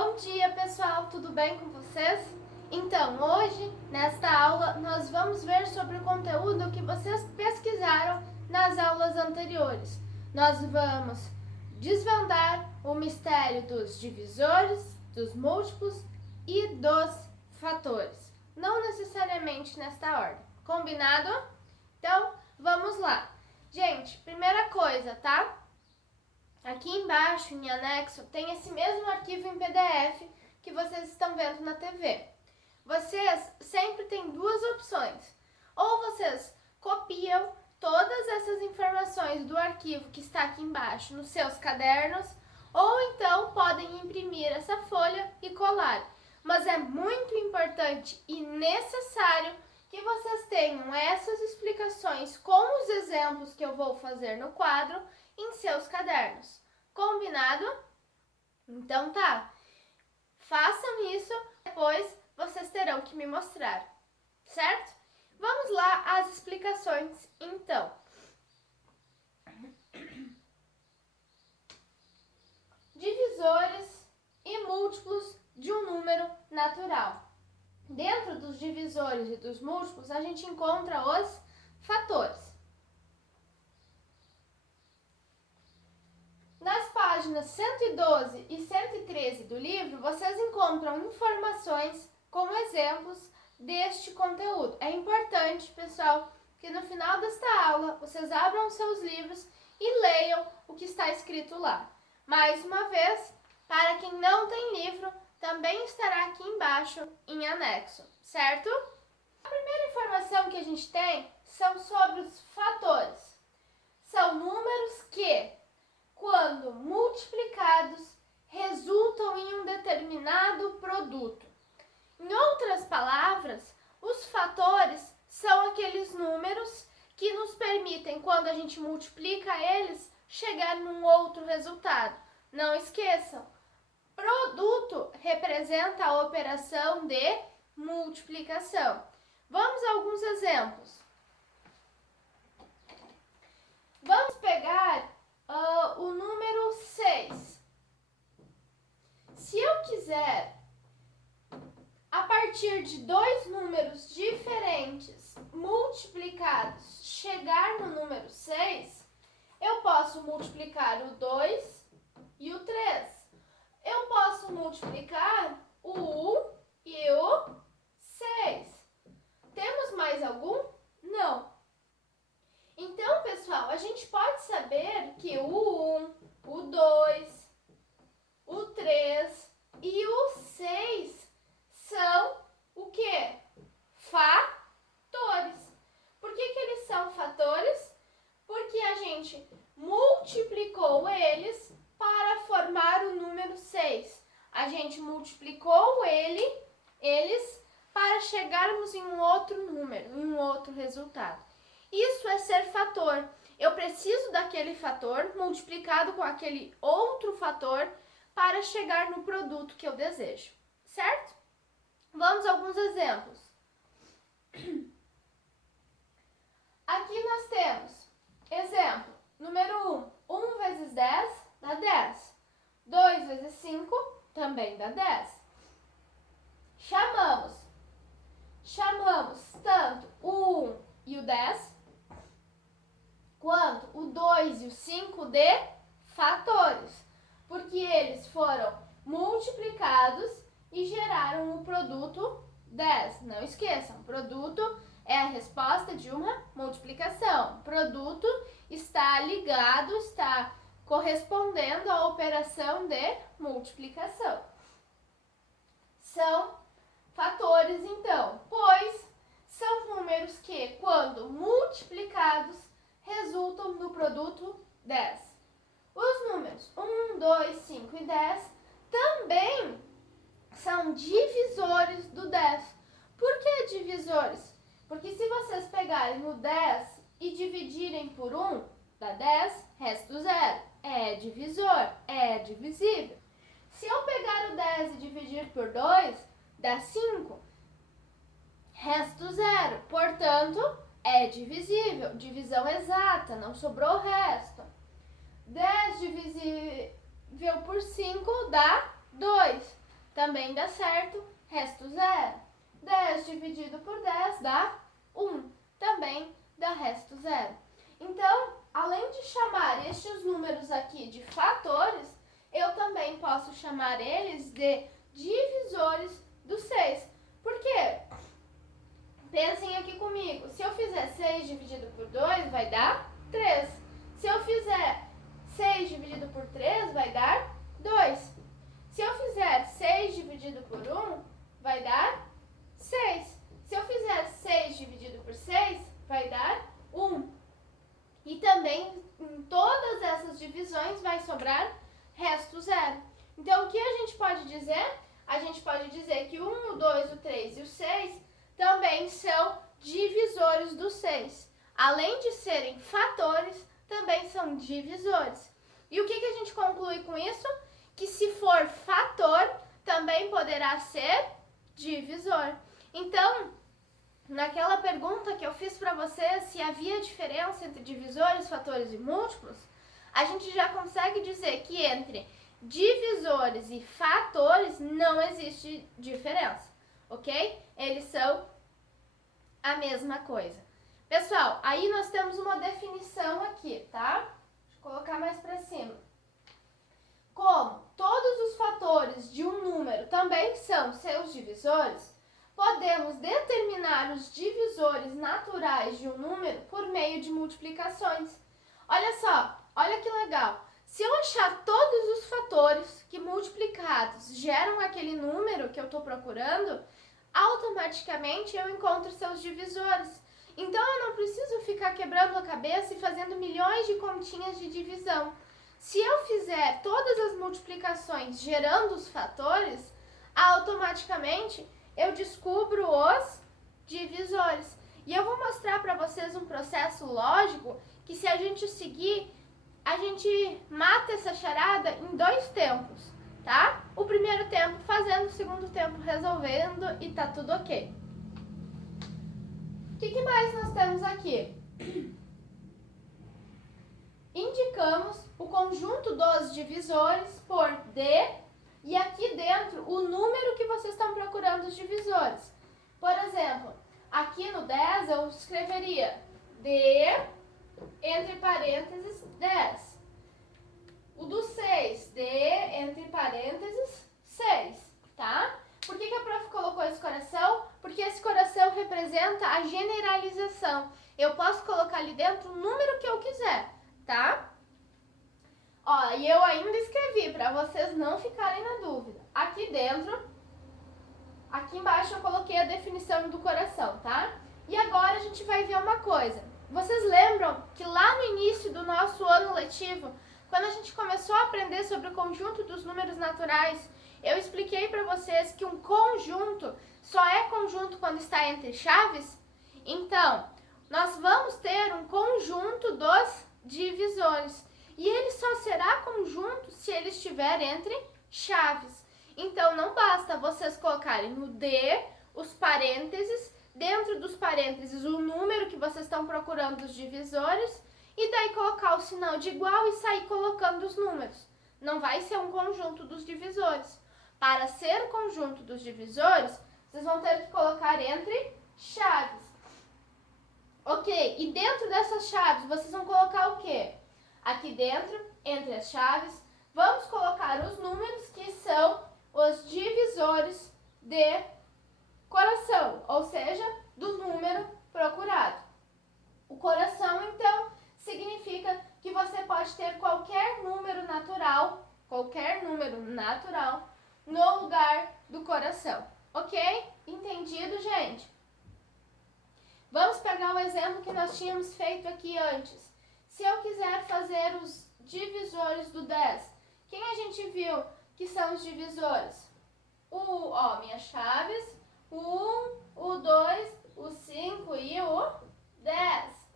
Bom dia, pessoal, tudo bem com vocês? Então, hoje, nesta aula, nós vamos ver sobre o conteúdo que vocês pesquisaram nas aulas anteriores. Nós vamos desvendar o mistério dos divisores, dos múltiplos e dos fatores. Não necessariamente nesta ordem. Combinado? Então, vamos lá. Gente, primeira coisa, tá? Aqui embaixo, em anexo, tem esse mesmo arquivo em PDF que vocês estão vendo na TV. Vocês sempre têm duas opções. Ou vocês copiam todas essas informações do arquivo que está aqui embaixo nos seus cadernos, ou então podem imprimir essa folha e colar. Mas é muito importante e necessário que vocês tenham essas explicações com os exemplos que eu vou fazer no quadro em seus cadernos. Combinado? Então tá. Façam isso, depois vocês terão que me mostrar, certo? Vamos lá às explicações, então. Divisores e múltiplos de um número natural. Dentro dos divisores e dos múltiplos, a gente encontra os fatores. Nas páginas 112 e 113 do livro, vocês encontram informações como exemplos deste conteúdo. É importante, pessoal, que no final desta aula vocês abram seus livros e leiam o que está escrito lá. Mais uma vez, para quem não tem livro, também estará aqui embaixo em anexo, certo? A primeira informação que a gente tem são sobre os fatores. São números que, quando multiplicados, resultam em um determinado produto. Em outras palavras, os fatores são aqueles números que nos permitem, quando a gente multiplica eles, chegar num outro resultado. Não esqueçam, produto representa a operação de multiplicação. Vamos a alguns exemplos. Vamos pegar o número 6. Se eu quiser, a partir de dois números diferentes multiplicados, chegar no número 6, eu posso multiplicar o 2 e o 3. Eu posso multiplicar o 1 e o 6. Temos mais algum? Não. Então, pessoal, a gente pode saber que o 1, o 2, o 3 e o 6 são o quê? Fatores. Por que eles são fatores? Porque a gente multiplicou eles para formar o número 6. A gente multiplicou eles para chegarmos em um outro número, em um outro resultado. Isso é ser fator. Eu preciso daquele fator multiplicado com aquele outro fator para chegar no produto que eu desejo, certo? Vamos a alguns exemplos. Aqui nós temos, exemplo, número 1. 1 vezes 10 dá 10. 2 vezes 5 também dá 10. Chamamos tanto o 1 e o 10, quanto o 2 e o 5 de fatores, porque eles foram multiplicados e geraram o produto 10. Não esqueçam, produto é a resposta de uma multiplicação. Produto está ligado, está correspondendo à operação de multiplicação. São fatores, então, pois são números que, quando multiplicados, resultam no produto 10. Os números 1, 2, 5 e 10 também são divisores do 10. Por que divisores? Porque se vocês pegarem o 10 e dividirem por 1, dá 10, resto 0. É divisor, é divisível. Se eu pegar o 10 e dividir por 2, dá 5, resto 0. Portanto, é divisível, divisão exata, não sobrou resto. 10 divisível por 5 dá 2. também dá certo, resto 0. 10 dividido por 10 dá 1, também dá resto 0. Então, além de chamar estes números aqui de fatores, eu também posso chamar eles de divisores do 6. Por quê? Pensem aqui comigo. Se eu fizer 6 dividido por 2, vai dar 3. Se eu fizer 6 dividido por 3, vai dar 2. Se eu fizer 6 dividido por 1, vai dar 6. Se eu fizer 6 dividido por 6, vai dar 1. E também, em todas essas divisões, vai sobrar resto 0. Então, o que a gente pode dizer? A gente pode dizer que o 1, o 2, o 3 e o 6 também são divisores do 6. Além de serem fatores, também são divisores. E o que a gente conclui com isso? Que se for fator, também poderá ser divisor. Então, naquela pergunta que eu fiz para vocês, se havia diferença entre divisores, fatores e múltiplos, a gente já consegue dizer que entre divisores e fatores não existe diferença, ok? Eles são a mesma coisa. Pessoal, aí nós temos uma definição aqui, tá? Deixa eu colocar mais para cima. Como todos os fatores de um número também são seus divisores, podemos determinar os divisores naturais de um número por meio de multiplicações. Olha só, olha que legal. Se eu achar todos os fatores que multiplicados geram aquele número que eu estou procurando, automaticamente eu encontro seus divisores. Então eu não preciso ficar quebrando a cabeça e fazendo milhões de continhas de divisão. Se eu fizer todas as multiplicações gerando os fatores, automaticamente eu descubro os divisores. E eu vou mostrar para vocês um processo lógico que, se a gente seguir, a gente mata essa charada em 2 tempos, tá? O primeiro tempo fazendo, o segundo tempo resolvendo e tá tudo ok. O que mais nós temos aqui? Indicamos o conjunto dos divisores por D e aqui dentro o número que vocês estão procurando os divisores. Por exemplo, aqui no 10 eu escreveria D, entre parênteses, 10. O do 6, D, entre parênteses, 6, tá? Por que a prof colocou esse coração? Porque esse coração representa a generalização. Eu posso colocar ali dentro o número que eu quiser, tá? Ó, e eu ainda escrevi para vocês não ficarem na dúvida. Aqui dentro, aqui embaixo eu coloquei a definição do coração, tá? E agora a gente vai ver uma coisa. Vocês lembram que lá no início do nosso ano letivo, quando a gente começou a aprender sobre o conjunto dos números naturais, eu expliquei para vocês que um conjunto só é conjunto quando está entre chaves? Então, nós vamos ter um conjunto dos divisores. E ele só será conjunto se ele estiver entre chaves. Então, não basta vocês colocarem no D, os parênteses, dentro dos parênteses o número que vocês estão procurando dos divisores, e daí colocar o sinal de igual e sair colocando os números. Não vai ser um conjunto dos divisores. Para ser conjunto dos divisores, vocês vão ter que colocar entre chaves. Ok, e dentro dessas chaves, vocês vão colocar o quê? Aqui dentro, entre as chaves, vamos colocar os números que são os divisores de coração, ou seja, do número procurado. O coração, então, significa que você pode ter qualquer número natural no lugar do coração. Ok? Entendido, gente? Vamos pegar o exemplo que nós tínhamos feito aqui antes. Se eu quiser fazer os divisores do 10, quem a gente viu que são os divisores? Minhas chaves, o 1, o 2, o 5 e o 10.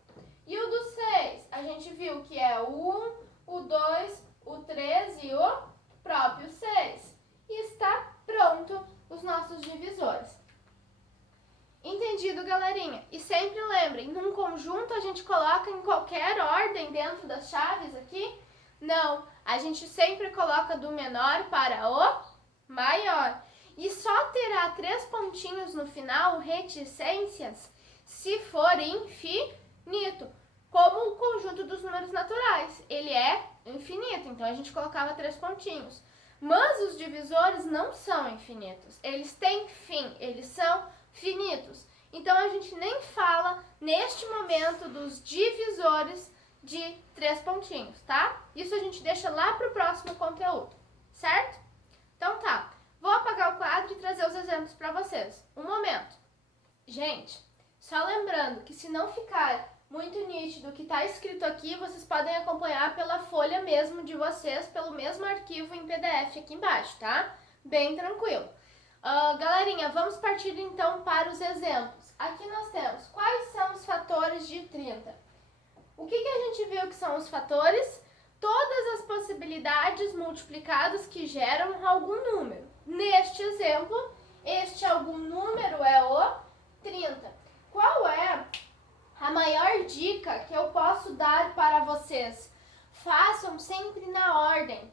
E o do 6, a gente viu que é o 1, o 2, o 3 e o próprio 6. E está pronto os nossos divisores. Entendido, galerinha? E sempre lembrem, num conjunto a gente coloca em qualquer ordem dentro das chaves aqui? Não, a gente sempre coloca do menor para o maior. e só terá 3 pontinhos no final, reticências, se for infinito, como o conjunto dos números naturais. Ele é infinito, então a gente colocava 3 pontinhos. Mas os divisores não são infinitos, eles têm fim, eles são finitos. Então a gente nem fala neste momento dos divisores de 3 pontinhos, tá? Isso a gente deixa lá para o próximo conteúdo, certo? Então tá, vou apagar o quadro e trazer os exemplos para vocês. Um momento. Gente, só lembrando que se não ficar muito nítido o que está escrito aqui, vocês podem acompanhar pela folha mesmo de vocês, pelo mesmo arquivo em PDF aqui embaixo, tá? Bem tranquilo. Galerinha, vamos partir então para os exemplos. Aqui nós temos quais são os fatores de 30. O que a gente viu que são os fatores? Todas as possibilidades multiplicadas que geram algum número. Neste exemplo, este algum número é o 30. Qual é a maior dica que eu posso dar para vocês? Façam sempre na ordem.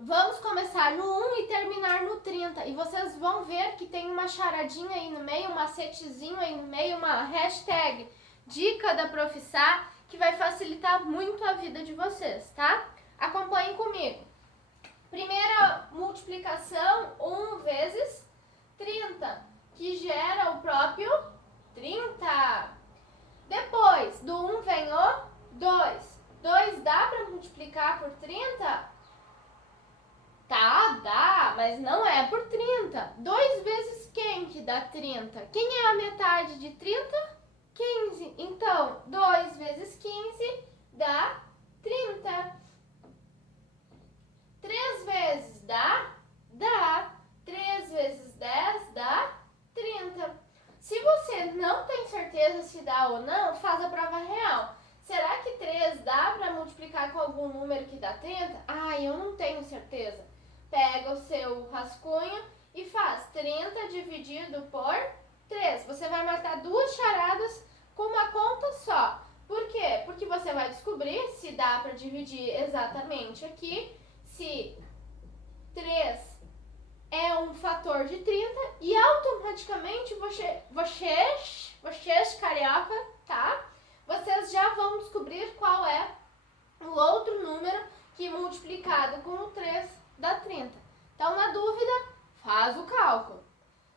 Vamos começar no 1 e terminar no 30. E vocês vão ver que tem uma charadinha aí no meio, um macetezinho aí no meio, uma hashtag dica da Prof. Sá, que vai facilitar muito a vida de vocês, tá? Acompanhem comigo. Primeira multiplicação, 1 vezes 30, que gera o próprio 30. Depois, do 1 vem o 2. 2 dá para multiplicar por 30? Tá, dá, mas não é por 30. 2 vezes quem que dá 30? Quem é a metade de 30? 15. Então, 2 vezes 15 dá 30. 3 vezes dá? Dá. 3 vezes 10 dá 30. Se você não tem certeza se dá ou não, faz a prova real. Será que 3 dá para multiplicar com algum número que dá 30? Ah, eu não tenho certeza. Pega o seu rascunho e faz 30 dividido por 3. Você vai marcar 2 charadas com uma conta só. Por quê? Porque você vai descobrir se dá para dividir exatamente aqui, se 3 é um fator de 30 e automaticamente vocês carioca, tá? Vocês já vão descobrir qual é o outro número que multiplicado com o 3 dá 30. Então, na dúvida, faz o cálculo.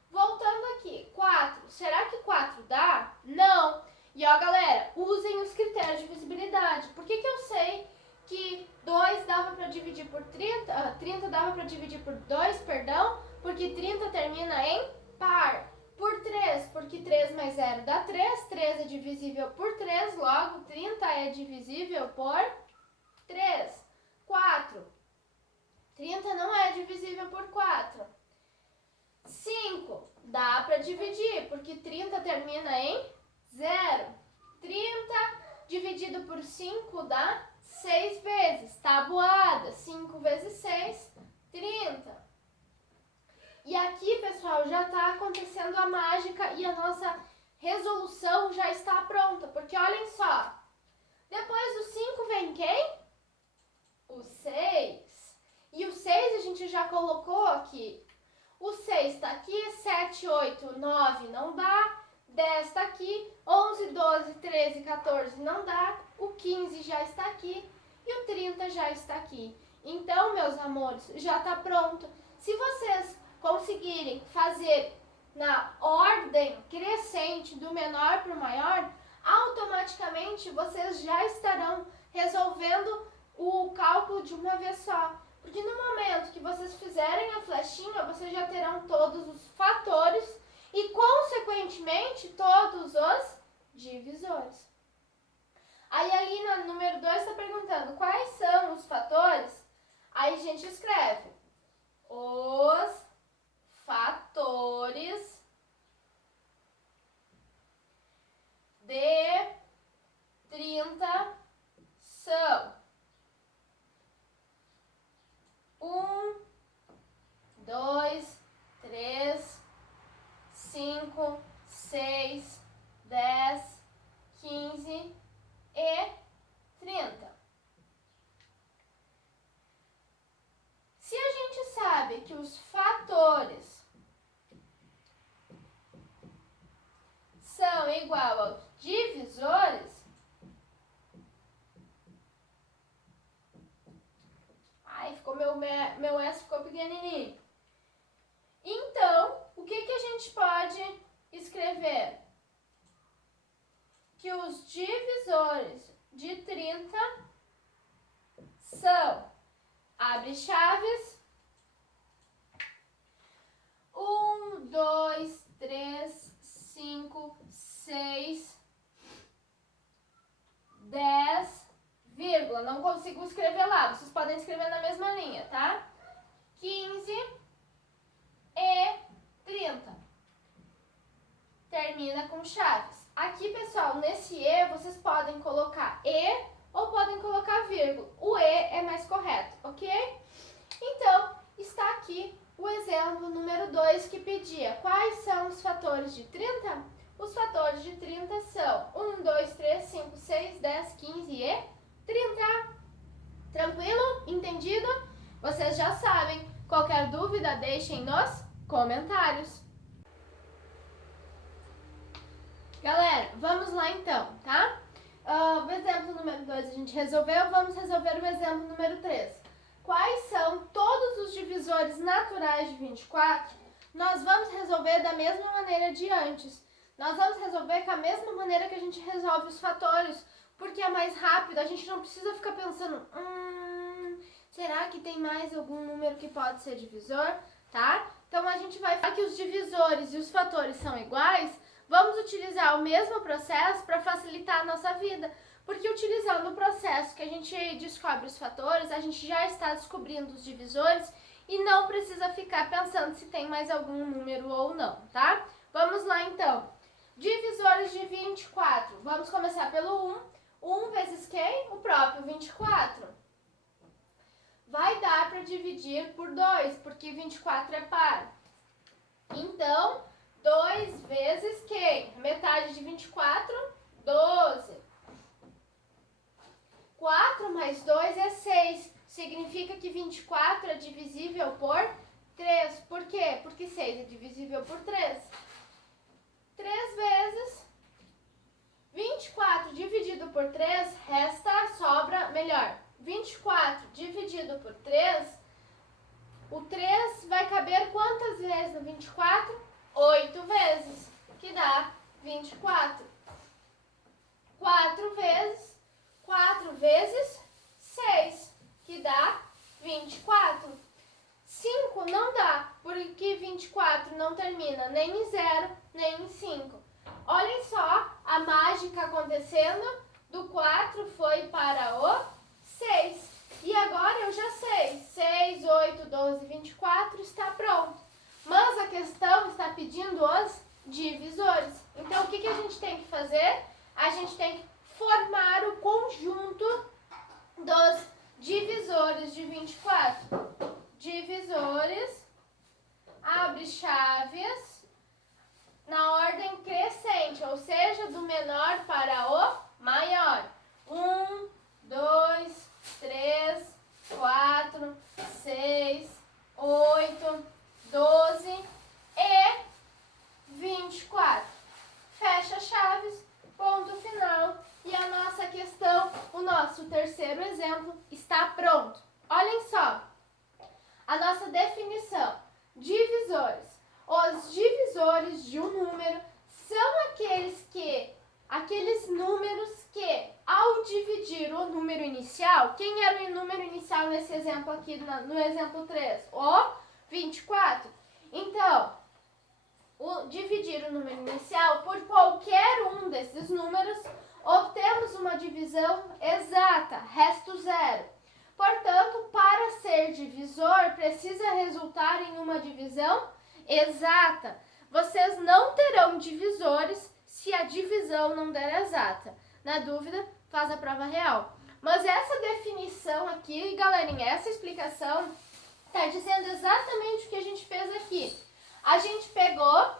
Voltando aqui, 4. Será que 4 dá? Não. E ó, galera, usem os critérios de divisibilidade. Por que eu sei que 2 dava para dividir por 30? 30 dava para dividir por 2, perdão, porque 30 termina em par. Por 3, porque 3 mais 0 dá 3. 3 é divisível por 3, logo 30 é divisível por 3. 4. 30 não é divisível por 4. 5. Dá para dividir, porque 30 termina em 0. 30 dividido por 5 dá 6 vezes. Tabuada. 5 vezes 6, 30. E aqui, pessoal, já está acontecendo a mágica e a nossa resolução já está pronta. Porque olhem só. Depois do 5 vem quem? O 6. E o 6 a gente já colocou aqui. O 6 está aqui, 7, 8, 9 não dá. 10 está aqui, 11, 12, 13, 14 não dá. O 15 já está aqui e o 30 já está aqui. Então, meus amores, já está pronto. Se vocês conseguirem fazer na ordem crescente do menor para o maior, automaticamente vocês já estarão resolvendo o cálculo de uma vez só. Porque no momento que vocês fizerem a flechinha, vocês já terão todos os fatores e, consequentemente, todos os divisores. Aí ali no número 2 está perguntando quais são os fatores. Aí a gente escreve os fatores de 30 são 1, 2, 3, 5, 6, 10, igual aos divisores, ai, ficou meu S ficou pequenininho. Então, o que a gente pode escrever? Que os divisores de 30 são, abre chaves, 1, 2, 3, 5, 6, 10, vírgula, não consigo escrever lá, vocês podem escrever na mesma linha, tá? 15 e 30. Termina com chaves. Aqui, pessoal, nesse E, vocês podem colocar E ou podem colocar vírgula. O E é mais correto, ok? Então, está aqui o exemplo número 2 que pedia quais são os fatores de 30? Os fatores de 30 são 1, 2, 3, 5, 6, 10, 15 e 30. Tranquilo? Entendido? Vocês já sabem. Qualquer dúvida, deixem nos comentários. Galera, vamos lá então, tá? O exemplo número 2 a gente resolveu, vamos resolver o exemplo número 3. Quais são todos os divisores naturais de 24? Nós vamos resolver da mesma maneira de antes. Nós vamos resolver com a mesma maneira que a gente resolve os fatores, porque é mais rápido, a gente não precisa ficar pensando, será que tem mais algum número que pode ser divisor, tá? Então a gente vai falar que os divisores e os fatores são iguais, vamos utilizar o mesmo processo para facilitar a nossa vida, porque utilizando o processo que a gente descobre os fatores, a gente já está descobrindo os divisores e não precisa ficar pensando se tem mais algum número ou não, tá? Vamos lá então. Divisores de 24. Vamos começar pelo 1. 1 vezes quem? O próprio 24. Vai dar para dividir por 2, porque 24 é par. Então, 2 vezes quem? Metade de 24, 12. 4 mais 2 é 6. Significa que 24 é divisível por 3. Por quê? Porque 6 é divisível por 3. 3 vezes 24 dividido por 3, resta, sobra, melhor. 24 dividido por 3, o 3 vai caber quantas vezes no 24? 8 vezes, que dá 24. 4 vezes 6, que dá 24. 5 não dá, porque 24 não termina nem em 0, nem em 5. Olhem só a mágica acontecendo, do 4 foi para o 6. E agora eu já sei, 6, 8, 12, 24 está pronto. Mas a questão está pedindo os divisores. Então o que a gente tem que fazer? A gente tem que formar o conjunto dos divisores de 24. Divisores, abre chaves, na ordem crescente, ou seja, do menor para o maior. 1, 2, 3, 4, 6, 8, 12 e 24. Fecha chaves, ponto final. E a nossa questão, o nosso terceiro exemplo, está pronto. Olhem só, a nossa definição. Divisores. Os divisores de um número são aqueles números que, ao dividir o número inicial, quem era o número inicial nesse exemplo aqui, no exemplo 3? O 24. Então, dividir o número inicial por qualquer um desses números, obtemos uma divisão exata, resto zero. Portanto, para ser divisor, precisa resultar em uma divisão exata. Vocês não terão divisores se a divisão não der exata. Na dúvida, faz a prova real. Mas essa definição aqui, galerinha, essa explicação está dizendo exatamente o que a gente fez aqui. A gente pegou,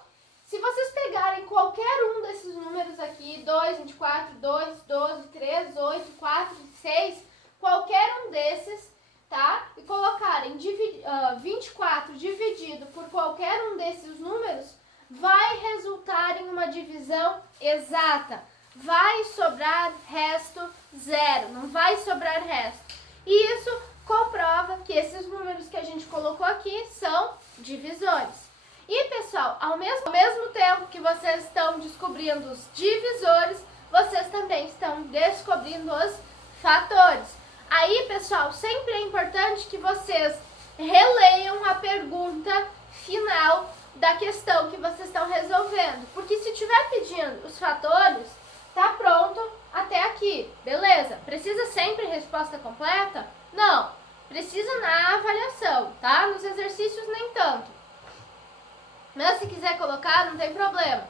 se vocês pegarem qualquer um desses números aqui, 2, 24, 2, 12, 3, 8, 4, 6, qualquer um desses, tá? E colocarem 24 dividido por qualquer um desses números, vai resultar em uma divisão exata. Vai sobrar resto zero, não vai sobrar resto. E isso comprova que esses números que a gente colocou aqui são divisores. E pessoal, ao mesmo tempo que vocês estão descobrindo os divisores, vocês também estão descobrindo os fatores. Aí pessoal, sempre é importante que vocês releiam a pergunta final da questão que vocês estão resolvendo. Porque se estiver pedindo os fatores, tá pronto até aqui, beleza? Precisa sempre resposta completa? Não, precisa na avaliação, tá? Nos exercícios nem tanto. Mas se quiser colocar, não tem problema.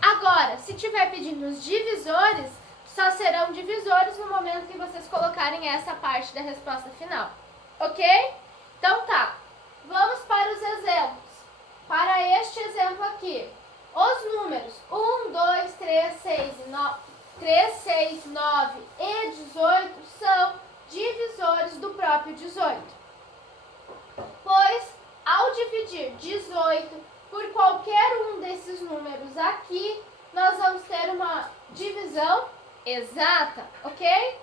Agora, se estiver pedindo os divisores, só serão divisores no momento que vocês colocarem essa parte da resposta final, ok? Então tá, vamos para os exemplos. Para este exemplo aqui, os números 1, 2, 3, 6, 9 e 18 são divisores do próprio 18. Pois, ao dividir 18 por qualquer um desses números aqui, nós vamos ter uma divisão exata, ok?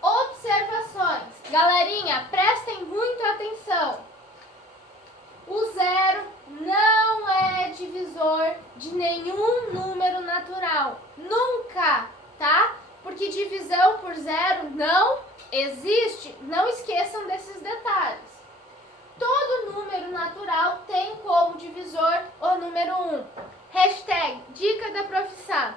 Observações. Galerinha, prestem muito atenção. O zero não é divisor de nenhum número natural. Nunca, tá? Porque divisão por zero não existe. Não esqueçam desses detalhes. Todo número natural tem como divisor o número 1. Hashtag dica da profissão.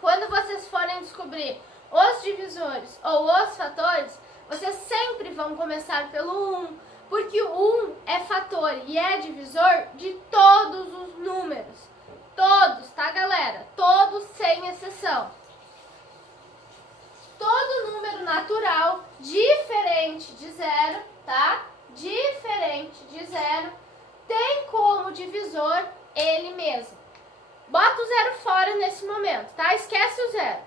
Quando vocês forem descobrir os divisores ou os fatores, vocês sempre vão começar pelo 1, porque o 1 é fator e é divisor de todos os números. Todos, tá galera? Todos sem exceção. Todo número natural diferente de zero, tá? Diferente de zero, tem como divisor ele mesmo. Bota o zero fora nesse momento, tá? Esquece o zero.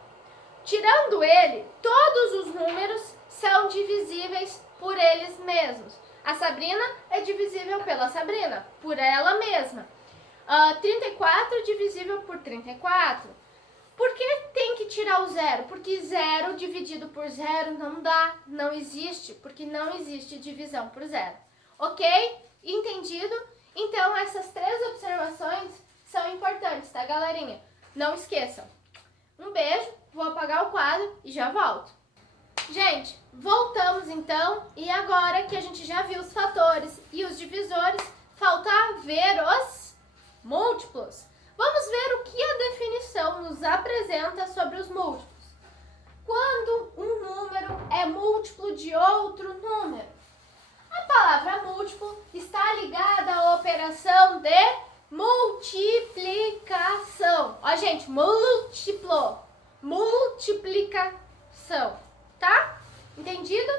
Tirando ele, todos os números são divisíveis por eles mesmos. A Sabrina é divisível pela Sabrina, por ela mesma. 34 é divisível por 34. Por que tem que tirar o zero? Porque zero dividido por zero não dá, não existe, porque não existe divisão por zero. Ok? Entendido? Então, essas 3 observações são importantes, tá, galerinha? Não esqueçam. Um beijo, vou apagar o quadro e já volto. Gente, voltamos então, e agora que a gente já viu os fatores e os divisores, falta ver os múltiplos. Vamos ver o que a definição nos apresenta sobre os múltiplos. Quando um número é múltiplo de outro número. A palavra múltiplo está ligada à operação de multiplicação. Ó, gente, múltiplo, multiplicação, tá? Entendido?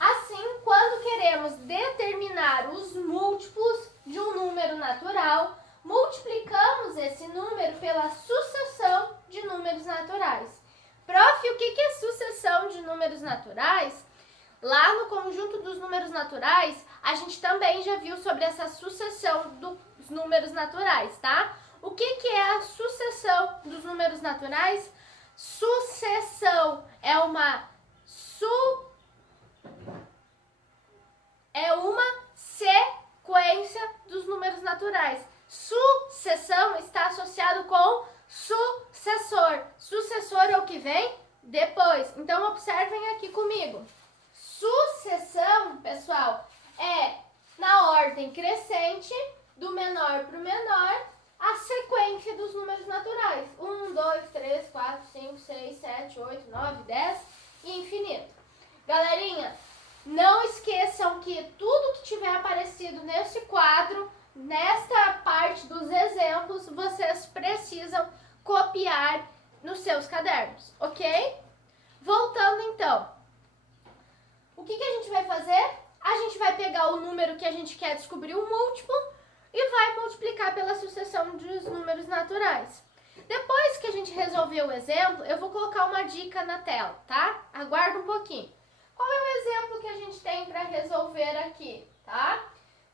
Assim, quando queremos determinar os múltiplos de um número natural, multiplicamos esse número pela sucessão de números naturais. Prof, o que é sucessão de números naturais? Lá no conjunto dos números naturais, a gente também já viu sobre essa sucessão dos números naturais, tá? O que é a sucessão dos números naturais? Sucessão é uma sequência dos números naturais. Sucessão está associado com sucessor. Sucessor é o que vem depois. Então, observem aqui comigo. Sucessão, pessoal, é na ordem crescente, do menor para o menor, a sequência dos números naturais. 1, 2, 3, 4, 5, 6, 7, 8, 9, 10 e infinito. Galerinha, não esqueçam que tudo que tiver aparecido nesse quadro, nesta parte dos exemplos, vocês precisam copiar nos seus cadernos, ok? Voltando então. O que a gente vai fazer? A gente vai pegar o número que a gente quer descobrir o múltiplo e vai multiplicar pela sucessão dos números naturais. Depois que a gente resolver o exemplo, eu vou colocar uma dica na tela, tá? Aguarda um pouquinho. Qual é o exemplo que a gente tem para resolver aqui, tá?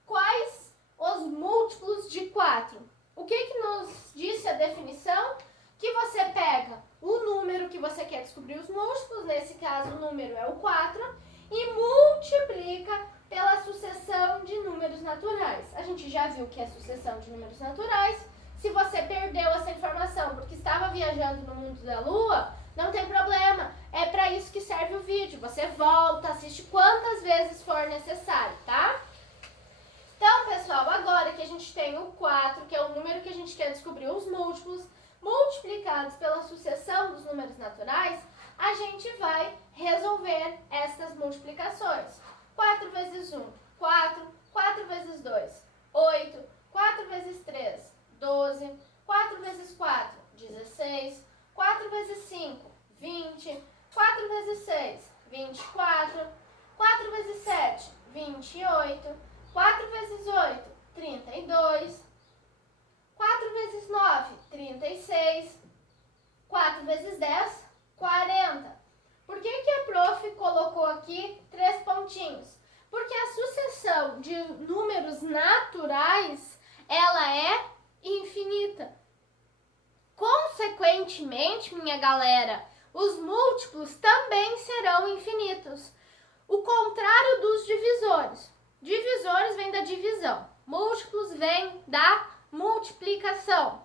Quais os múltiplos de 4. O que nos disse a definição? Que você pega o número que você quer descobrir os múltiplos, nesse caso o número é o 4, e multiplica pela sucessão de números naturais. A gente já viu que é sucessão de números naturais. Se você perdeu essa informação porque estava viajando no mundo da Lua, não tem problema. É para isso que serve o vídeo. Você volta, assiste quantas vezes for necessário, tá? Então, pessoal, agora que a gente tem o 4, que é o número que a gente quer descobrir os múltiplos, multiplicados pela sucessão dos números naturais, a gente vai resolver estas multiplicações. 4 vezes 1, 4. 4 vezes 2, 8. 4 vezes 3, 12. 4 vezes 4, 16. 4 vezes 5, 20. 4 vezes 6, 24. 4 vezes 7, 28. 4 vezes 8, 32. 4 vezes 9, 36. 4 vezes 10, 40. Por que a prof colocou aqui 3 pontinhos? Porque a sucessão de números naturais, ela é infinita. Consequentemente, minha galera, os múltiplos também serão infinitos. O contrário dos divisores. Divisores vem da divisão. Múltiplos vem da multiplicação.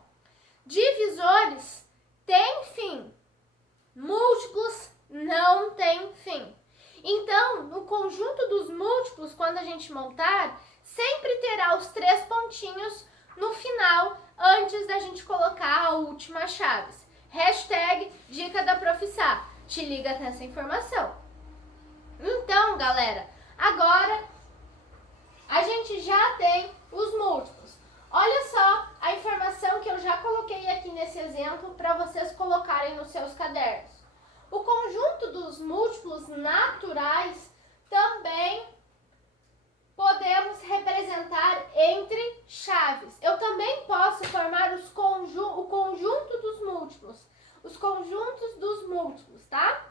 Divisores têm fim. Múltiplos não têm fim. Então, no conjunto dos múltiplos, quando a gente montar, sempre terá os 3 pontinhos no final, antes da gente colocar a última chave. Hashtag dica da Prof. Sá. Te liga nessa informação. Então, galera, agora a gente já tem os múltiplos. Olha só a informação que eu já coloquei aqui nesse exemplo para vocês colocarem nos seus cadernos. O conjunto dos múltiplos naturais também podemos representar entre chaves. Eu também posso formar o conjunto dos múltiplos. Os conjuntos dos múltiplos, tá?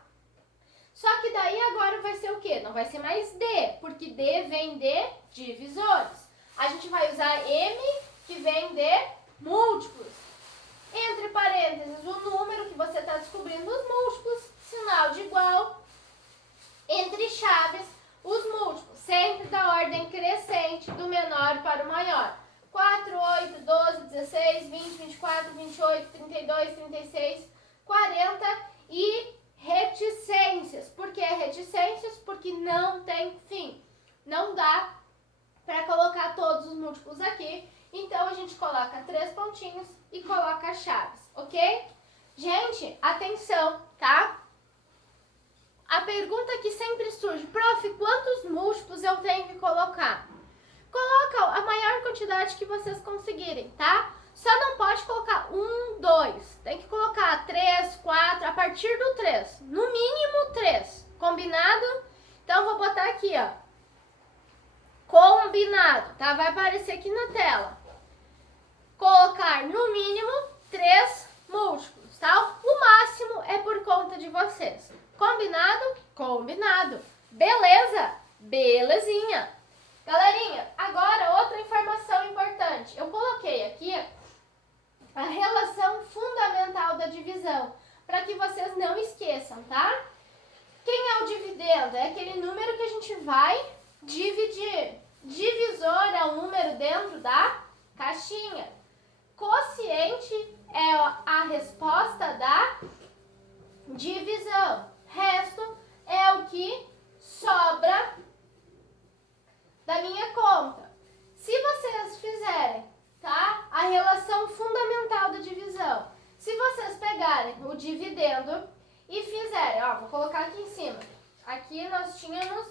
Só que daí agora vai ser o quê? Não vai ser mais D, porque D vem de divisores. A gente vai usar M, que vem de múltiplos. Entre parênteses, o número que você está descobrindo os múltiplos, sinal de igual. Entre chaves, os múltiplos, sempre da ordem crescente, do menor para o maior. 4, 8, 12, 16, 20, 24, 28, 32, 36, 40 e reticências. Por que reticências? Porque não tem fim. Não dá para colocar todos os múltiplos aqui. Então, a gente coloca 3 pontinhos e coloca chaves, ok? Gente, atenção, tá? A pergunta que sempre surge, prof, quantos múltiplos eu tenho que colocar? Coloca a maior quantidade que vocês conseguirem, tá? Só não pode colocar 1, 2. Tem que colocar 3, 4, a partir do 3. No mínimo 3. Combinado? Então, vou botar aqui, ó. Combinado, tá? Vai aparecer aqui na tela. Colocar no mínimo 3 múltiplos, tá? O máximo é por conta de vocês. Combinado? Combinado. Beleza? Belezinha. Galerinha, agora outra informação importante. Eu coloquei aqui a relação fundamental da divisão, para que vocês não esqueçam, tá? Quem é o dividendo? É aquele número que a gente vai dividir. Divisor é o número dentro da caixinha. Quociente é a resposta da divisão. Resto é o que sobra da minha conta. Se vocês fizerem, tá, a relação fundamental da divisão, se vocês pegarem o dividendo e fizerem, ó, vou colocar aqui em cima. Aqui nós tínhamos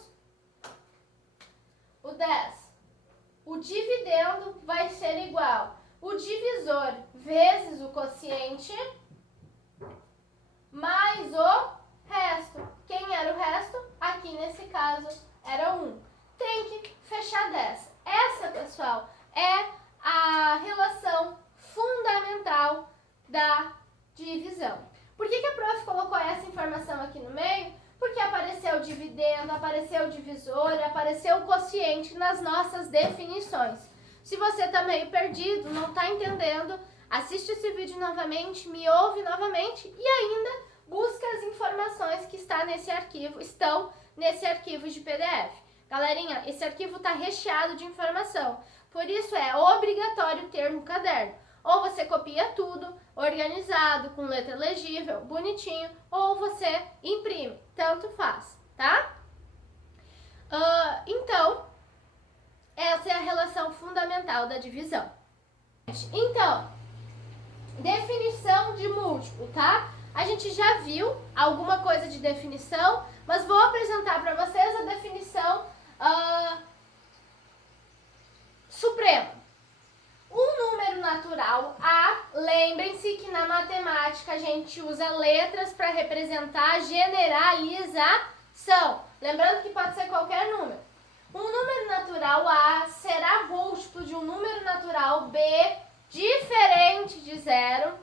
o 10. O dividendo vai ser igual o divisor vezes o quociente mais o resto. Quem era o resto? Aqui nesse caso era 1. Tem que fechar 10. Essa, pessoal, é a relação fundamental da divisão. Por que a prof colocou essa informação aqui no meio? Porque apareceu o dividendo, apareceu o divisor, apareceu o quociente nas nossas definições. Se você tá meio perdido, não tá entendendo, assiste esse vídeo novamente, me ouve novamente e ainda busca as informações que estão nesse arquivo de PDF. Galerinha, esse arquivo está recheado de informação, por isso é obrigatório ter no caderno. Ou você copia tudo, organizado, com letra legível, bonitinho, ou você imprime, tanto faz, tá? Então, essa é a relação fundamental da divisão. Então, definição de múltiplo, tá? A gente já viu alguma coisa de definição, mas vou apresentar para vocês a definição suprema. Um número natural A, lembrem-se que na matemática a gente usa letras para representar a generalização. Lembrando que pode ser qualquer número. Um número natural A será múltiplo de um número natural B diferente de zero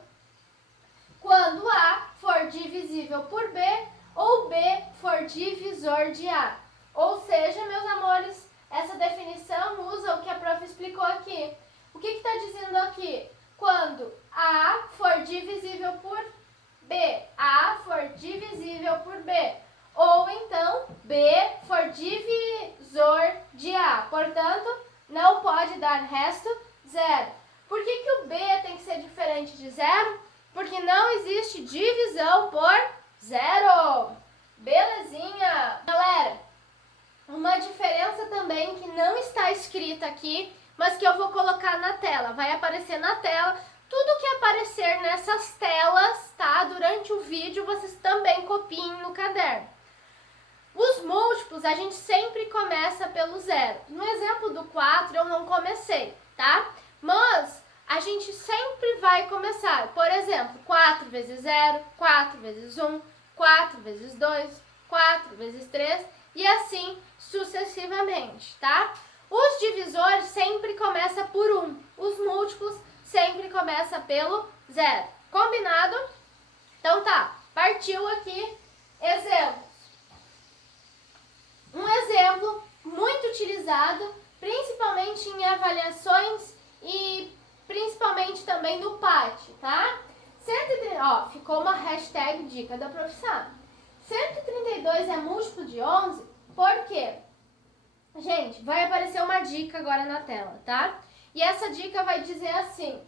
quando A for divisível por B ou B for divisor de A. Ou seja, meus amores, essa definição usa o que a prof explicou aqui. O que está dizendo aqui? Quando A for divisível por B, A for divisível por B, ou então B for divisor de A. Portanto, não pode dar resto zero. Por que o B tem que ser diferente de zero? Porque não existe divisão por zero. Belezinha? Galera, uma diferença também que não está escrita aqui, mas que eu vou colocar na tela. Vai aparecer na tela. Tudo que aparecer nessas telas, tá? Durante o vídeo, vocês também copiem no caderno. Os múltiplos, a gente sempre começa pelo zero. No exemplo do 4, eu não comecei, tá? Mas a gente sempre vai começar. Por exemplo, 4 vezes 0, 4 vezes 1, 4 vezes 2, 4 vezes 3 e assim sucessivamente, tá? Os divisores sempre começam por 1. Os múltiplos sempre começam pelo 0. Combinado? Então tá, partiu aqui exemplos. Um exemplo muito utilizado, principalmente em avaliações e principalmente também no PAT, tá? 130, ó, ficou uma hashtag dica da profissão. 132 é múltiplo de 11, por quê? Gente, vai aparecer uma dica agora na tela, tá? E essa dica vai dizer assim,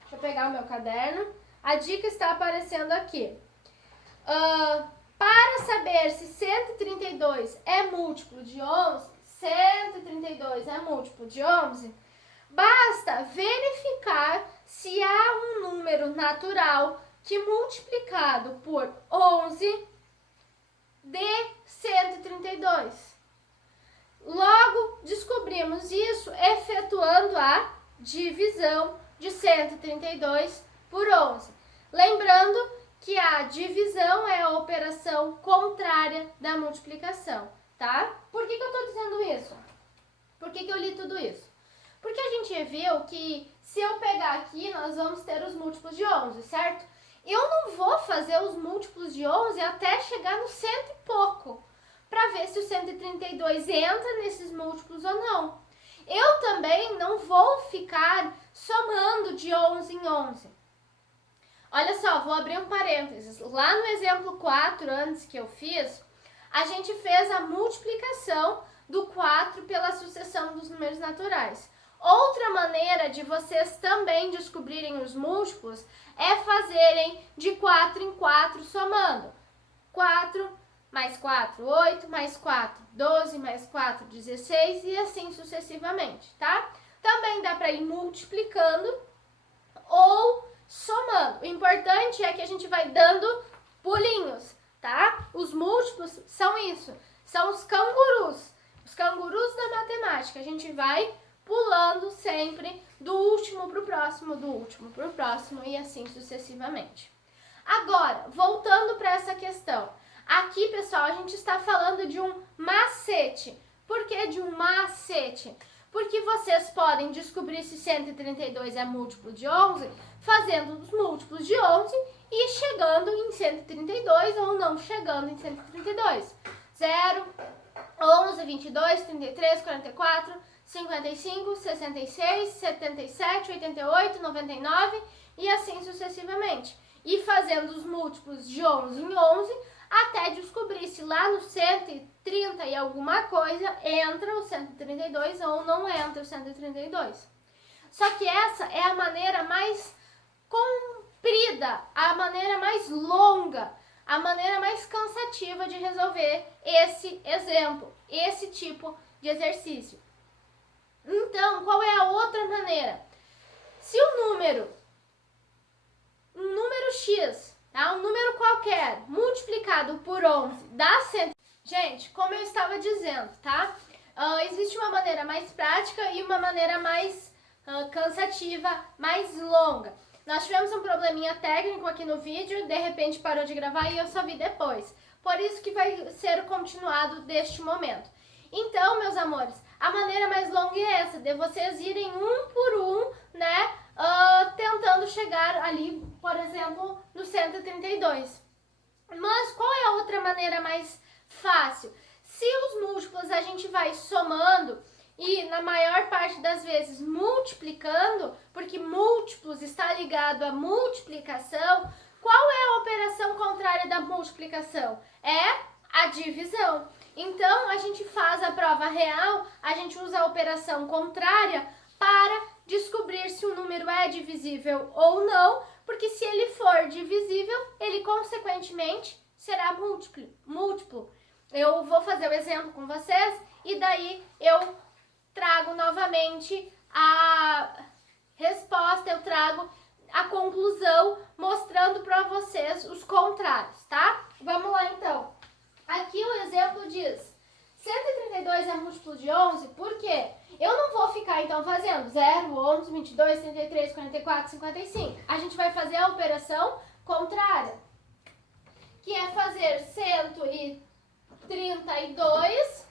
deixa eu pegar o meu caderno, a dica está aparecendo aqui. Para saber se 132 é múltiplo de 11, 132 é múltiplo de 11, basta verificar se há um número natural que multiplicado por 11 dê 132. Logo, descobrimos isso efetuando a divisão de 132 por 11. Lembrando que a divisão é a operação contrária da multiplicação, tá? Por que eu estou dizendo isso? Por que eu li tudo isso? Porque a gente viu que se eu pegar aqui, nós vamos ter os múltiplos de 11, certo? Eu não vou fazer os múltiplos de 11 até chegar no 100 e pouco, para ver se o 132 entra nesses múltiplos ou não. Eu também não vou ficar somando de 11 em 11. Olha só, vou abrir um parênteses. Lá no exemplo 4, antes que eu fiz, a gente fez a multiplicação do 4 pela sucessão dos números naturais. Outra maneira de vocês também descobrirem os múltiplos é fazerem de 4 em 4 somando. 4 mais 4, 8, mais 4, 12, mais 4, 16 e assim sucessivamente, tá? Também dá para ir multiplicando ou somando. O importante é que a gente vai dando pulinhos, tá? Os múltiplos são isso, são os cangurus da matemática. A gente vai pulando sempre do último para o próximo, do último para o próximo e assim sucessivamente. Agora, voltando para essa questão. Aqui, pessoal, a gente está falando de um macete. Por que de um macete? Porque vocês podem descobrir se 132 é múltiplo de 11 fazendo os múltiplos de 11 e chegando em 132 ou não chegando em 132. 0, 11, 22, 33, 44, 55, 66, 77, 88, 99 e assim sucessivamente. E fazendo os múltiplos de 11 em 11 até descobrir se lá no 130 e alguma coisa entra o 132 ou não entra o 132. Só que essa é a maneira mais comprida, a maneira mais longa, a maneira mais cansativa de resolver esse exemplo, esse tipo de exercício. Então, qual é a outra maneira? Se o número, um número x, tá? Um número qualquer, multiplicado por 11 dá 100. Gente, como eu estava dizendo, tá? Existe uma maneira mais prática e uma maneira mais cansativa, mais longa. Nós tivemos um probleminha técnico aqui no vídeo, de repente parou de gravar e eu só vi depois. Por isso que vai ser o continuado deste momento. Então, meus amores, a maneira mais longa é essa, de vocês irem um por um, né, tentando chegar ali, por exemplo, no 132. Mas qual é a outra maneira mais fácil? Se os múltiplos a gente vai somando e na maior parte das vezes multiplicando, porque múltiplos está ligado à multiplicação, qual é a operação contrária da multiplicação? É a divisão. Então, a gente faz a prova real, a gente usa a operação contrária para descobrir se o número é divisível ou não, porque se ele for divisível, ele consequentemente será múltiplo. Eu vou fazer o exemplo com vocês e daí eu trago novamente a resposta, eu trago a conclusão mostrando para vocês os contrários, tá? Vamos lá então. Aqui o exemplo diz 132 é múltiplo de 11, por quê? Eu não vou ficar então fazendo 0, 11, 22, 33, 44, 55. A gente vai fazer a operação contrária, que é fazer 132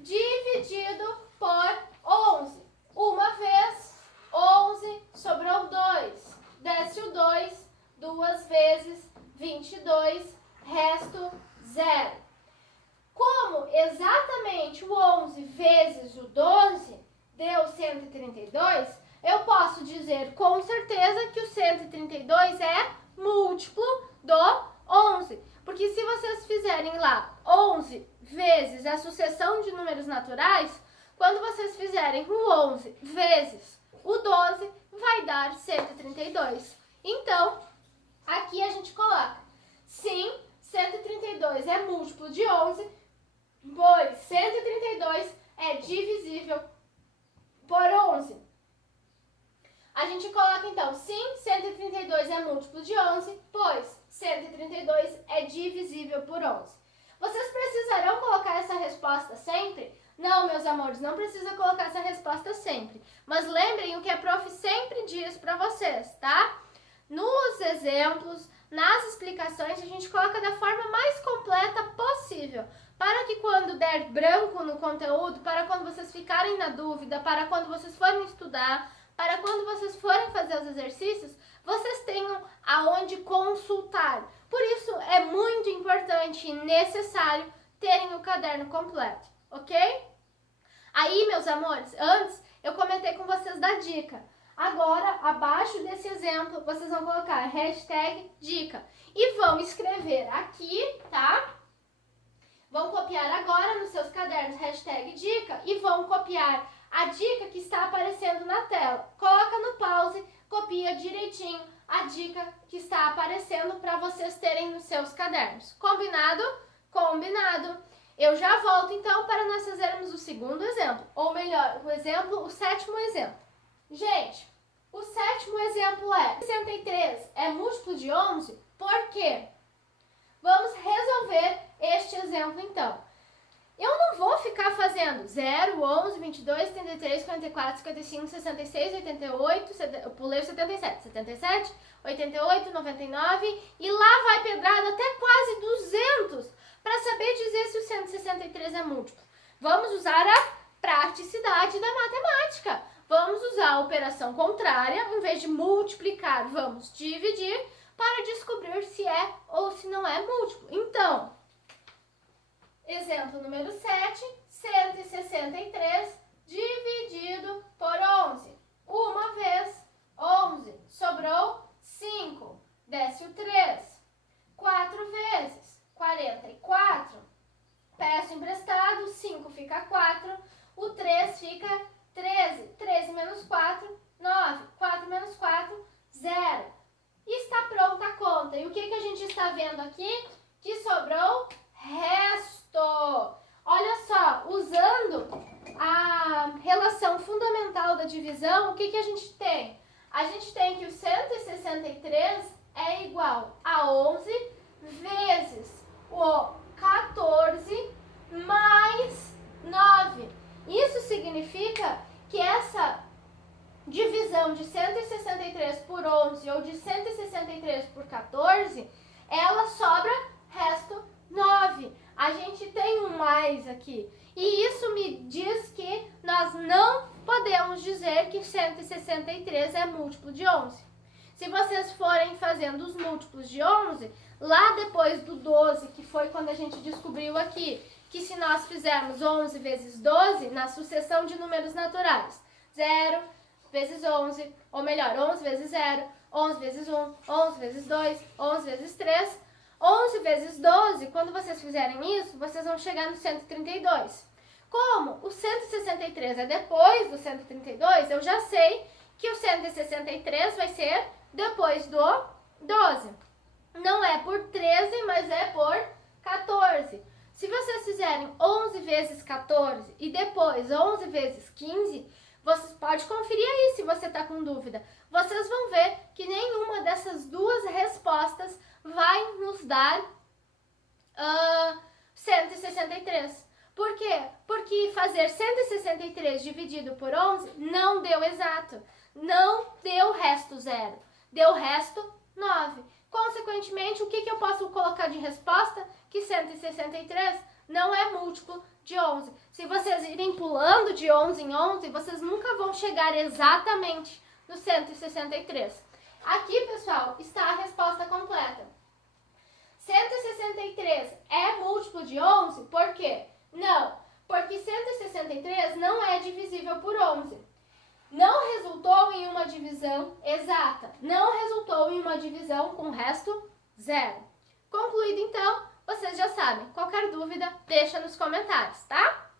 dividido por 11. Uma vez, 11, sobrou 2. Desce o 2, duas vezes, 22, resto 0. Como exatamente o 11 vezes o 12 deu 132, eu posso dizer com certeza que o 132 é múltiplo do 11. Porque se vocês fizerem lá 11 vezes a sucessão de números naturais, quando vocês fizerem o 11 vezes o 12, vai dar 132. Então, aqui a gente coloca, sim, 132 é múltiplo de 11, pois 132 é divisível por 11. A gente coloca então, sim, 132 é múltiplo de 11, pois 132 é divisível por 11. Vocês precisarão colocar essa resposta sempre? Não, meus amores, não precisa colocar essa resposta sempre. Mas lembrem o que a prof sempre diz para vocês, tá? Nos exemplos, nas explicações, a gente coloca da forma mais completa possível, para que quando der branco no conteúdo, para quando vocês ficarem na dúvida, para quando vocês forem estudar, para quando vocês forem fazer os exercícios, vocês tenham aonde consultar. Por isso é muito importante e necessário terem o caderno completo, ok? Aí, meus amores, antes eu comentei com vocês da dica. Agora, abaixo desse exemplo, vocês vão colocar hashtag dica e vão escrever aqui, tá? Vão copiar agora nos seus cadernos hashtag dica e vão copiar a dica que está aparecendo na tela. Coloca no pause, copia direitinho a dica que está aparecendo para vocês terem nos seus cadernos. Combinado? Combinado. Eu já volto então para nós fazermos o segundo exemplo, ou melhor, o sétimo exemplo. Gente, o sétimo exemplo é 63 é múltiplo de 11, por quê? Vamos resolver este exemplo então. Eu não vou ficar fazendo 0, 11, 22, 33, 44, 55, 66, 88, eu pulei o 77, 77, 88, 99 e lá vai pedrada até quase 200 para saber dizer se o 163 é múltiplo. Vamos usar a praticidade da matemática. Vamos usar a operação contrária, em vez de multiplicar, vamos dividir para descobrir se é ou se não é múltiplo. Então, exemplo número 7, 163 dividido por 11. Uma vez, 11. Sobrou 5. Desce o 3. 4 vezes, 44. Peço emprestado, 5 fica 4. O 3 fica 13. 13 menos 4, 9. 4 menos 4, 0. E está pronta a conta. E o que a gente está vendo aqui? Que sobrou resto. Olha só, usando a relação fundamental da divisão, o que a gente tem? A gente tem que o 163 é igual a 11 vezes o 14 mais 9. Isso significa que essa divisão de 163 por 11 ou de 163 por 14, ela sobra resto 9. A gente tem um mais aqui. E isso me diz que nós não podemos dizer que 163 é múltiplo de 11. Se vocês forem fazendo os múltiplos de 11, lá depois do 12, que foi quando a gente descobriu aqui, que se nós fizermos 11 vezes 12, na sucessão de números naturais, 0 vezes 11, ou melhor, 11 vezes 0, 11 vezes 1, 11 vezes 2, 11 vezes 3, 11 vezes 12, quando vocês fizerem isso, vocês vão chegar no 132. Como o 163 é depois do 132, eu já sei que o 163 vai ser depois do 12. Não é por 13, mas é por 14. Se vocês fizerem 11 vezes 14 e depois 11 vezes 15, vocês podem conferir aí se você está com dúvida. Vocês vão ver que nenhuma dessas duas respostas vai nos dar 163. Por quê? Porque fazer 163 dividido por 11 não deu exato. Não deu resto 0. Deu resto 9. Consequentemente, o que eu posso colocar de resposta? Que 163 não é múltiplo de 11. Se vocês irem pulando de 11 em 11, vocês nunca vão chegar exatamente no 163. Aqui, pessoal, está a resposta completa. 163 é múltiplo de 11? Por quê? Não, porque 163 não é divisível por 11. Não resultou em uma divisão exata. Não resultou em uma divisão com resto 0. Concluído, então, vocês já sabem. Qualquer dúvida, deixa nos comentários, tá?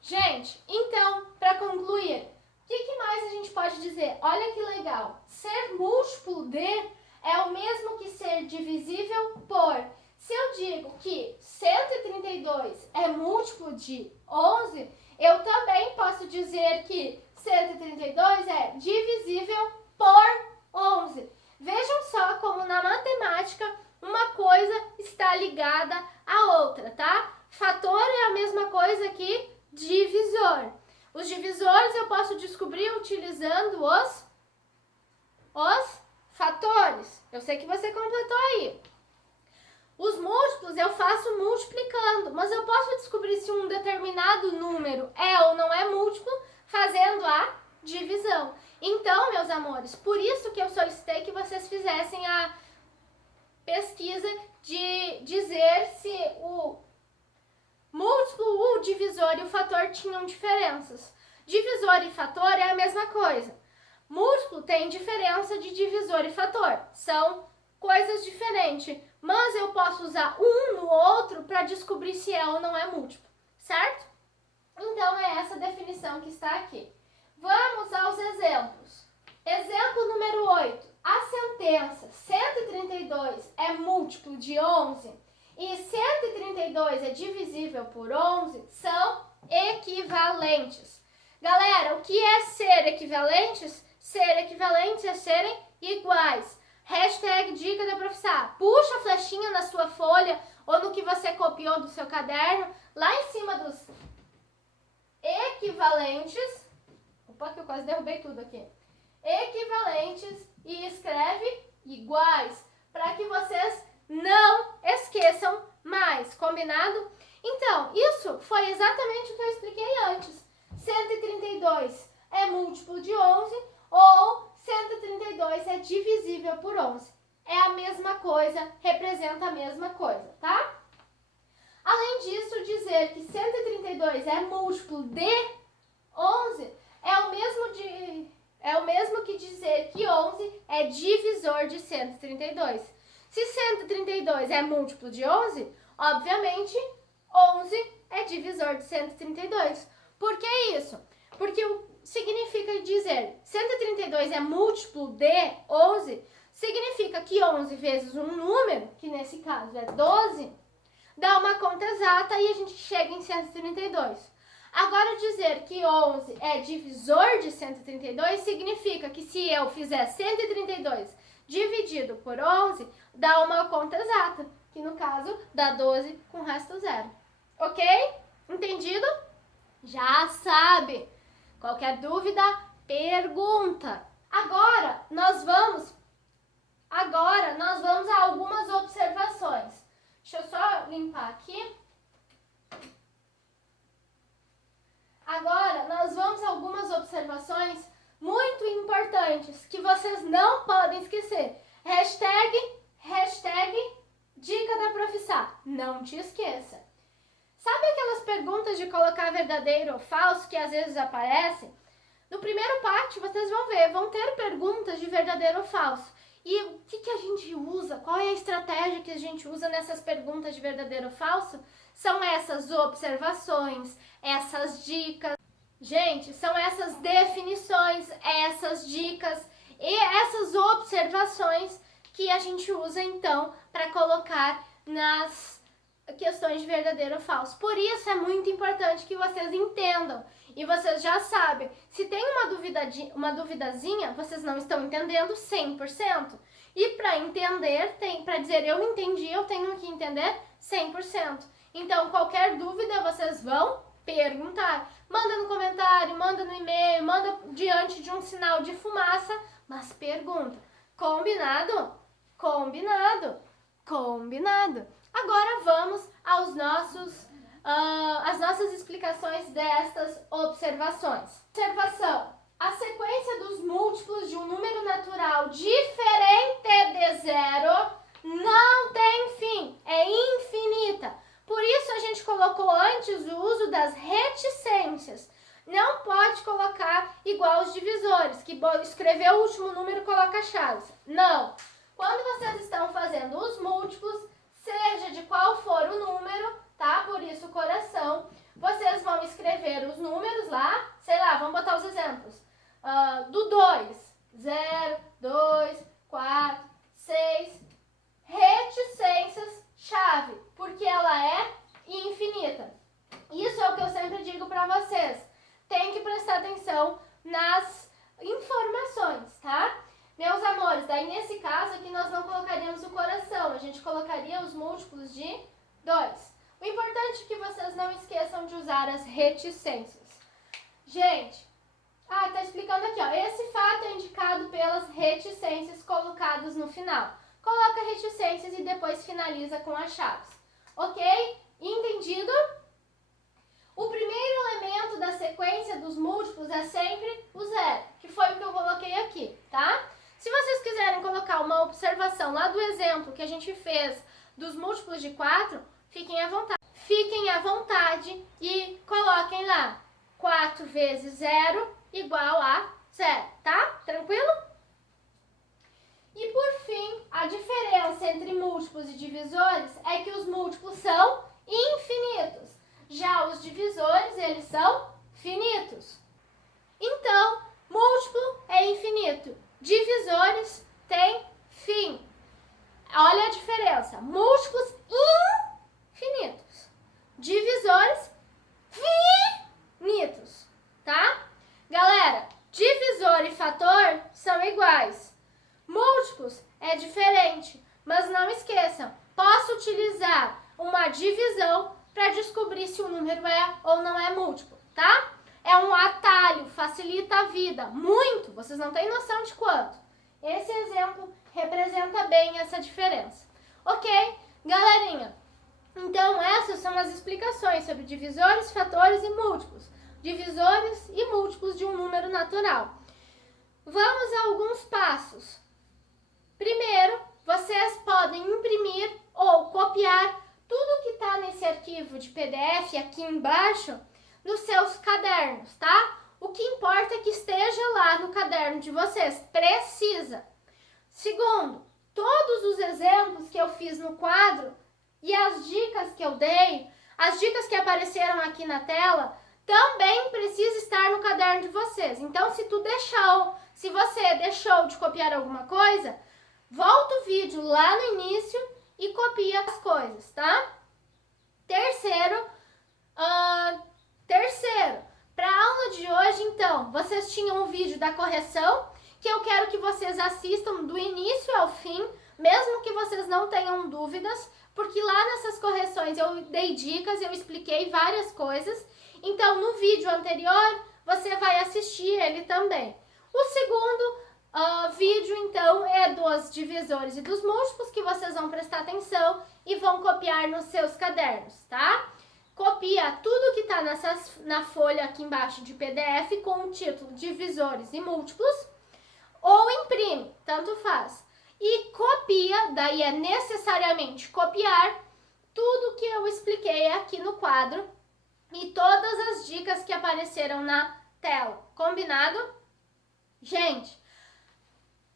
Gente, então, para concluir, o que mais a gente pode dizer? Olha que legal. Ser múltiplo de é o mesmo que ser divisível por. Se eu digo que 132 é múltiplo de 11, eu também posso dizer que 132 é divisível por 11. Vejam só como na matemática uma coisa está ligada à outra, tá? Fator é a mesma coisa que divisor. Os divisores eu posso descobrir utilizando os fatores. Eu sei que você completou aí. Os múltiplos eu faço multiplicando, mas eu posso descobrir se um determinado número é ou não é múltiplo fazendo a divisão. Então, meus amores, por isso que eu solicitei que vocês fizessem a pesquisa de dizer se o múltiplo, o divisor e o fator tinham diferenças. Divisor e fator é a mesma coisa. Múltiplo tem diferença de divisor e fator. São coisas diferentes. Mas eu posso usar um no outro para descobrir se é ou não é múltiplo. Certo? Então, é essa definição que está aqui. Vamos aos exemplos. Exemplo número 8. A sentença 132 é múltiplo de 11 e 132 é divisível por 11 são equivalentes. Galera, o que é ser equivalentes? Ser equivalentes é serem iguais. Hashtag dica da professora. Puxa a flechinha na sua folha ou no que você copiou do seu caderno, lá em cima dos equivalentes. Opa, que eu quase derrubei tudo aqui. Equivalentes e escreve iguais, para que vocês não esqueçam mais, combinado? Então, isso foi exatamente o que eu expliquei antes. 132 é múltiplo de 11 ou 132 é divisível por 11. É a mesma coisa, representa a mesma coisa, tá? Além disso, dizer que 132 é múltiplo de 11 é o mesmo que dizer que 11 é divisor de 132. Se 132 é múltiplo de 11, obviamente 11 é divisor de 132. Por que isso? Porque significa dizer 132 é múltiplo de 11, significa que 11 vezes um número, que nesse caso é 12, dá uma conta exata e a gente chega em 132. Agora, dizer que 11 é divisor de 132 significa que se eu fizer 132 dividido por 11, dá uma conta exata, que no caso dá 12 com resto zero. Ok? Entendido? Já sabe. Qualquer dúvida, pergunta. Agora nós vamos a algumas observações. Deixa eu só limpar aqui. Agora, nós vamos a algumas observações muito importantes que vocês não podem esquecer. Hashtag dica da Profissá. Não te esqueça. Sabe aquelas perguntas de colocar verdadeiro ou falso que às vezes aparecem? No primeiro parte, vocês vão ter perguntas de verdadeiro ou falso. E o que a gente usa? Qual é a estratégia que a gente usa nessas perguntas de verdadeiro ou falso? São essas observações, essas dicas. Gente, são essas definições, essas dicas e essas observações que a gente usa, então, para colocar nas questões de verdadeiro ou falso. Por isso é muito importante que vocês entendam. E vocês já sabem, se tem uma duvidazinha, vocês não estão entendendo 100%. E para entender, para dizer eu entendi, eu tenho que entender 100%. Então, qualquer dúvida, vocês vão perguntar. Manda no comentário, manda no e-mail, manda diante de um sinal de fumaça, mas pergunta. Combinado? Combinado. Combinado. Agora vamos aos às nossas explicações destas observações. Observação. A sequência dos múltiplos de um número natural diferente de zero não tem fim, é infinita. Por isso a gente colocou antes o uso das reticências. Não pode colocar igual os divisores, que escrever o último número e coloca chaves. Não. Quando vocês estão fazendo os múltiplos, seja de qual for o número, tá? Por isso coração, vocês vão escrever os números lá, sei lá, vamos botar os exemplos. Do 2, 0, 2, 4, 6, reticências, chave, porque ela é infinita. Isso é o que eu sempre digo para vocês. Tem que prestar atenção nas informações, tá? Meus amores, daí nesse caso aqui nós não colocaríamos o coração, a gente colocaria os múltiplos de 2. O importante é que vocês não esqueçam de usar as reticências. Gente, tá explicando aqui, ó. Esse fato é indicado pelas reticências colocadas no final. Coloca reticências e depois finaliza com as chaves. Ok? Entendido? O primeiro elemento da sequência dos múltiplos é sempre o zero, que foi o que eu coloquei aqui, tá? Se vocês quiserem colocar uma observação lá do exemplo que a gente fez dos múltiplos de 4, fiquem à vontade. Fiquem à vontade e coloquem lá 4 vezes 0 igual a 0, tá? Tranquilo? E por fim, a diferença entre múltiplos e divisores é que os múltiplos são infinitos. Já os divisores, eles são finitos. Então, múltiplo é infinito. Divisores têm fim. Olha a diferença. Múltiplos infinitos. Divisores finitos. Tá? Galera, divisor e fator são iguais. Múltiplos é diferente. Mas não esqueçam, posso utilizar uma divisão para descobrir se o número é ou não é múltiplo, tá? É um atalho, facilita a vida, muito, vocês não têm noção de quanto. Esse exemplo representa bem essa diferença. Ok? Galerinha, então essas são as explicações sobre divisores, fatores e múltiplos. Divisores e múltiplos de um número natural. Vamos a alguns passos. Primeiro, vocês podem imprimir ou copiar tudo que está nesse arquivo arquivo de PDF aqui embaixo nos seus cadernos, tá? O que importa é que esteja lá no caderno de vocês. Precisa. Segundo, todos os exemplos que eu fiz no quadro e as dicas que eu dei, as dicas que apareceram aqui na tela, também precisa estar no caderno de vocês. Então, se você deixou de copiar alguma coisa, volta o vídeo lá no início e copia as coisas, tá? Terceiro, para a aula de hoje, então, vocês tinham um vídeo da correção, que eu quero que vocês assistam do início ao fim, mesmo que vocês não tenham dúvidas, porque lá nessas correções eu dei dicas, eu expliquei várias coisas. Então, no vídeo anterior, você vai assistir ele também. O segundo vídeo, então, é dos divisores e dos múltiplos, que vocês vão prestar atenção e vão copiar nos seus cadernos, tá? Copia tudo que está na folha aqui embaixo de PDF com o título divisores e múltiplos, ou imprime, tanto faz. E copia, daí é necessariamente copiar tudo que eu expliquei aqui no quadro e todas as dicas que apareceram na tela. Combinado? Gente,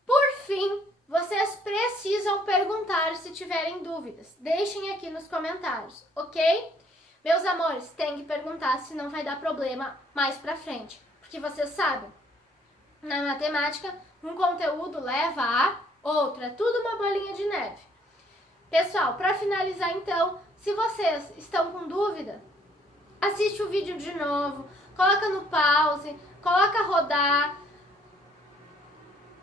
por fim, vocês precisam perguntar se tiverem dúvidas. Deixem aqui nos comentários, ok? Meus amores, tem que perguntar, senão vai dar problema mais pra frente. Porque vocês sabem, na matemática, um conteúdo leva a outro. É tudo uma bolinha de neve. Pessoal, para finalizar então, se vocês estão com dúvida, assiste o vídeo de novo, coloca no pause, coloca rodar,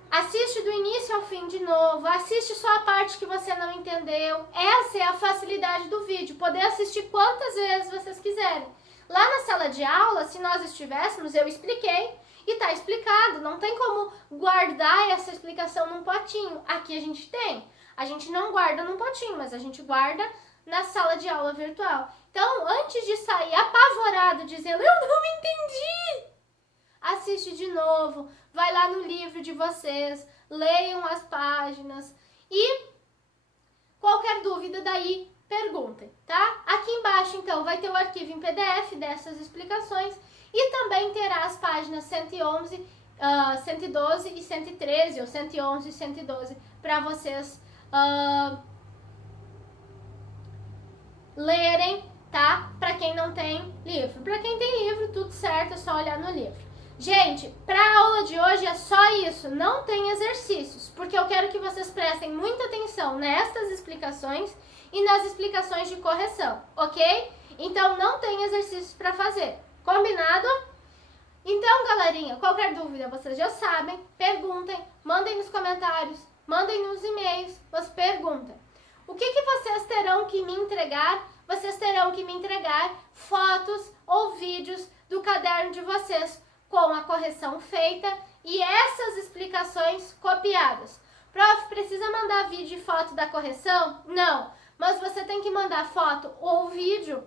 assiste do início ao fim de novo, assiste só a parte que você não entendeu. Essa é a facilidade do vídeo, poder assistir quantas vezes vocês quiserem. Lá na sala de aula, se nós estivéssemos, eu expliquei e tá explicado, não tem como guardar essa explicação num potinho. Aqui a gente tem, a gente não guarda num potinho, mas a gente guarda na sala de aula virtual. Então, antes de sair apavorado dizendo, eu não entendi, assiste de novo, vai lá no livro de vocês, leiam as páginas e qualquer dúvida daí, perguntem, tá? Aqui embaixo, então, vai ter o arquivo em PDF dessas explicações e também terá as páginas 111, 112 e 113, ou 111 e 112, para vocês lerem, tá? Para quem não tem livro. Para quem tem livro, tudo certo, é só olhar no livro. Gente, para a aula de hoje é só isso, não tem exercícios, porque eu quero que vocês prestem muita atenção nestas explicações e nas explicações de correção, ok? Então não tem exercícios para fazer, combinado? Então, galerinha, qualquer dúvida vocês já sabem, perguntem, mandem nos comentários, mandem nos e-mails, vocês perguntem. O que vocês terão que me entregar? Vocês terão que me entregar fotos ou vídeos do caderno de vocês, com a correção feita e essas explicações copiadas. Prof, precisa mandar vídeo e foto da correção? Não, mas você tem que mandar foto ou vídeo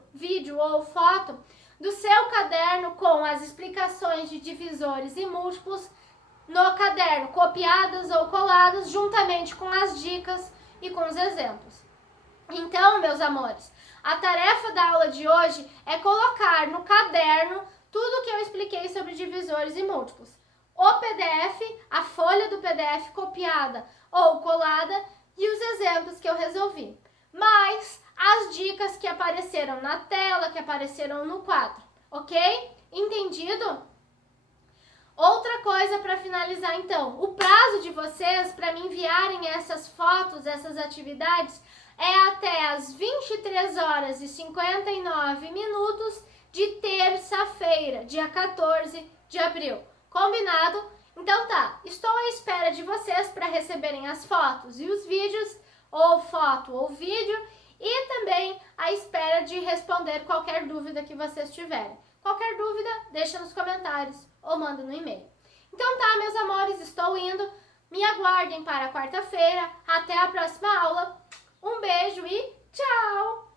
ou foto do seu caderno com as explicações de divisores e múltiplos no caderno, copiadas ou coladas, juntamente com as dicas e com os exemplos. Então, meus amores, a tarefa da aula de hoje é colocar no caderno tudo que eu expliquei sobre divisores e múltiplos. O PDF, a folha do PDF copiada ou colada e os exemplos que eu resolvi. Mais as dicas que apareceram na tela, que apareceram no quadro. Ok? Entendido? Outra coisa para finalizar então. O prazo de vocês para me enviarem essas fotos, essas atividades, é até as 23 horas e 59 minutos de terça-feira, dia 14 de abril. Combinado? Então tá, estou à espera de vocês para receberem as fotos e os vídeos, ou foto ou vídeo, e também à espera de responder qualquer dúvida que vocês tiverem. Qualquer dúvida, deixa nos comentários ou manda no e-mail. Então tá, meus amores, estou indo. Me aguardem para quarta-feira. Até a próxima aula. Um beijo e tchau!